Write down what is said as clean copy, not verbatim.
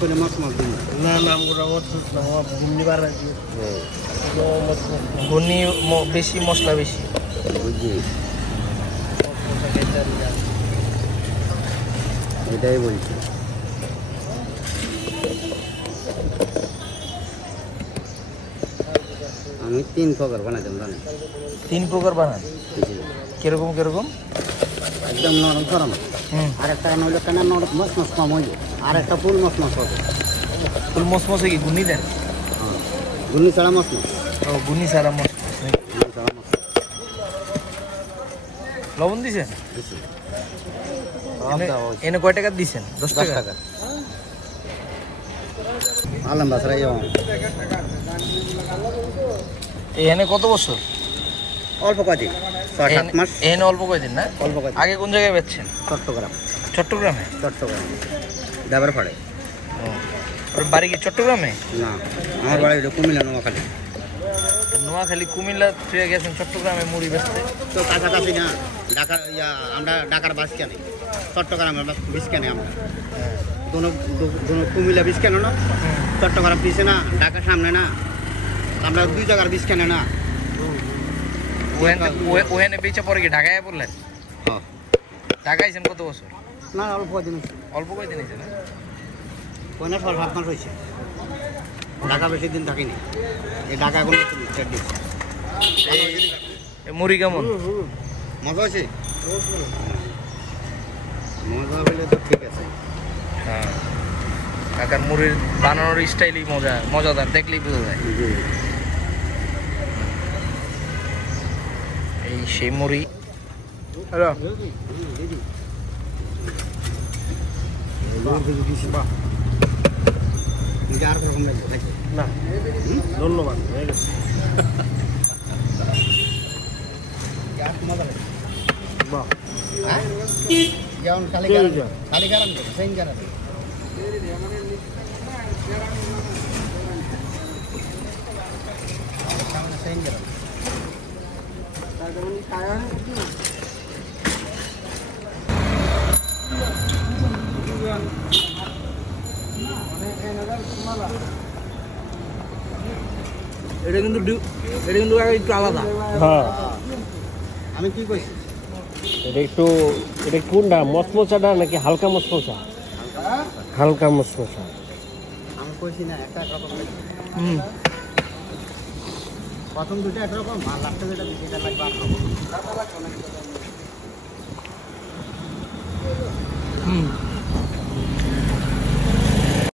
করে মাছ মাছ দিন না না আমরা ঘুমনি বার ঘূর্ণি বেশি মশলা বেশি বুঝছি এটাই বলছি আমি 3 প্রকার বানাইতাম জানেন 3 প্রকার বানান কিরকম কিরকম একদম নরম সরম আর একটা নইলে কেন নরম মাছ মাছ কম হইবে আর একটা ফুল মাছ মাছ হবে ফুল মসমসে কি ঘূর্ণি দেন গুন্নি ছাড়া মাছ মাছ ও ঘূর্ণি সারা মশ গুন্নি ছাড়া মাছ লবণ দিছেন বেশি এনে কয় টাকা দিছেন 10 টাকা আলম বাসরা যাও এনে কত বছর অল্প কয়দিন 6-7 মাস এনে অল্প কয়দিন না অল্প কয়দিন আগে কোন জায়গায় বেচছেন চট্টগ্রাম চট্টগ্রামে দাবার পড়ে আর বাড়ি কি চট্টগ্রামে না আমার বাড়ি কুমিল্লা নোয়াখালী নোয়াখালী কুমিল্লা থেকে গেছেন চট্টগ্রামে মুড়ি বেচতে তো কাছাকাছি না ঢাকা আমরা ঢাকার বাস কেন চট্টগ্রামের বিষ কেন আমরা দোনো কুমিল্লা বিষ কেন না চট্টগ্রাম পিছে না ঢাকার সামনে না আমরা 2 জায়গার বিষ কেন না ওখানে বেচা পরে কি ঢাকায় পড়লেন হ্যাঁ ঢাকায় আইছেন কত বছর না অল্প দিন অল্প কয়দিন হয়েছে না ওই না 6-7 মাস হয়েছে ঢাকা বেশি দিন থাকিনি এই ঢাকা কোনো মুড়ি কেমন মজা হয়েছে মজা হলে তো ঠিক আছে হ্যাঁ কাকার মুড়ির বানানোর স্টাইলই মজাদার দেখলেই বোঝা যায় এই সেই মুড়ি হ্যালো না ধন্যবাদ হয়ে গেছে বাহ যেমন খালি গারাম সেম গারাম সেম গারাম এটা কিন্তু একটু আলাদা হ্যাঁ আমি কি কইছি এটা কোনটা মচমচাটা নাকি হালকা মচমচা হালকা মচমচা আমি কইছি না একটা রকম হুম প্রথম দুটো একরকম আর লাস্টে যেটা দিছি এটা লাগবে হুম